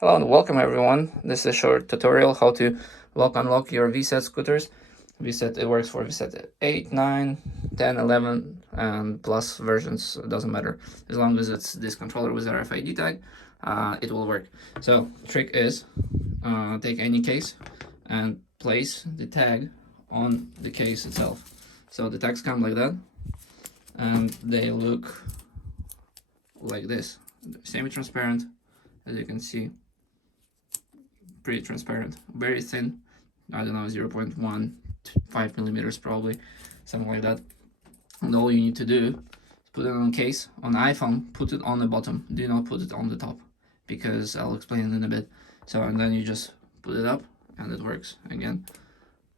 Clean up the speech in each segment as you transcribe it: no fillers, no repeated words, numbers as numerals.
Hello and welcome everyone. This is a short tutorial how to unlock your VSETT scooters. VSETT, it works for VSETT 8, 9, 10, 11 and plus versions, it doesn't matter. As long as it's this controller with RFID tag, it will work. So trick is take any case and place the tag on the case itself. So the tags come like that and they look like this, semi-transparent, as you can see. Pretty transparent, very thin, I don't know, 0.15 millimeters probably, something like that. And all you need to do is put it on a case. On iPhone, put it on the bottom, do not put it on the top, because I'll explain it in a bit. So, and then you just put it up and it works. Again,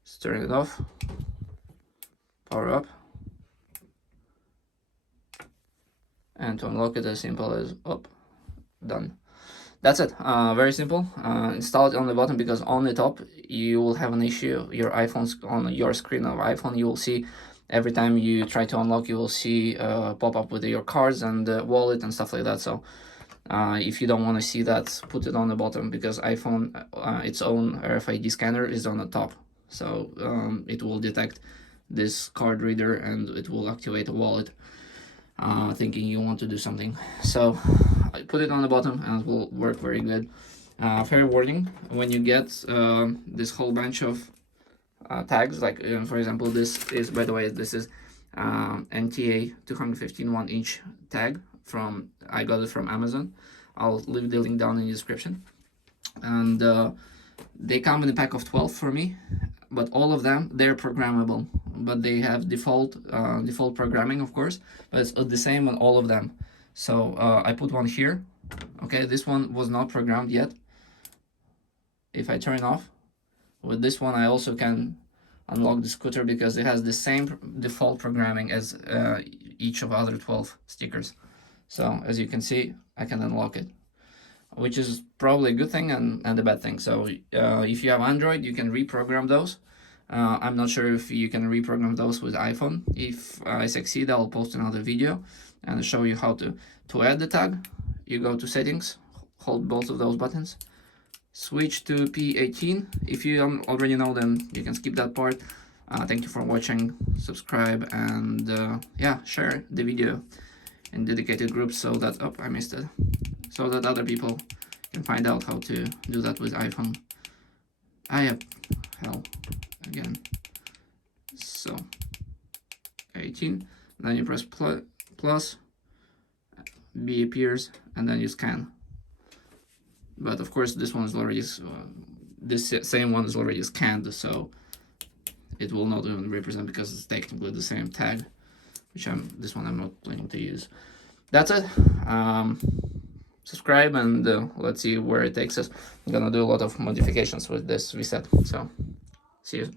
just turn it off, power up, and to unlock it, as simple as up, done. That's it. Very simple. Install it on the bottom, because on the top you will have an issue. Your iPhone's on your screen of iPhone, you will see every time you try to unlock, you will see pop up with your cards and wallet and stuff like that. So if you don't want to see that, put it on the bottom, because iPhone, its own RFID scanner is on the top. So it will detect this card reader and it will activate a wallet, thinking you want to do something. So I put it on the bottom and it will work very good. Fair warning, when you get this whole bunch of tags, like for example, this is, by the way, this is NTA 215 1-inch tag from, I got it from Amazon. I'll leave the link down in the description. And they come in a pack of 12 for me, but all of them, they're programmable, but they have default programming, of course, but it's the same on all of them. So I put one here. Okay, this one was not programmed yet. If I turn off, with this one I also can unlock the scooter, because it has the same default programming as each of other 12 stickers. So as you can see, I can unlock it, which is probably a good thing and a bad thing. So if you have Android, you can reprogram those. I'm not sure if you can reprogram those with iPhone. If I succeed, I'll post another video and show you how to add the tag. You go to settings, hold both of those buttons, switch to P18. If you don't already know, then you can skip that part. Thank you for watching, subscribe, and yeah, share the video in dedicated groups so that, oh, I missed it, so that other people can find out how to do that with iPhone. Hell, again. So 18, then you press plus, B appears, and then you scan. But of course this one is already this same one is already scanned, so it will not even represent, because it's technically the same tag, which this one I'm not planning to use. That's it. Subscribe and let's see where it takes us. I'm gonna do a lot of modifications with this VSETT, so see you.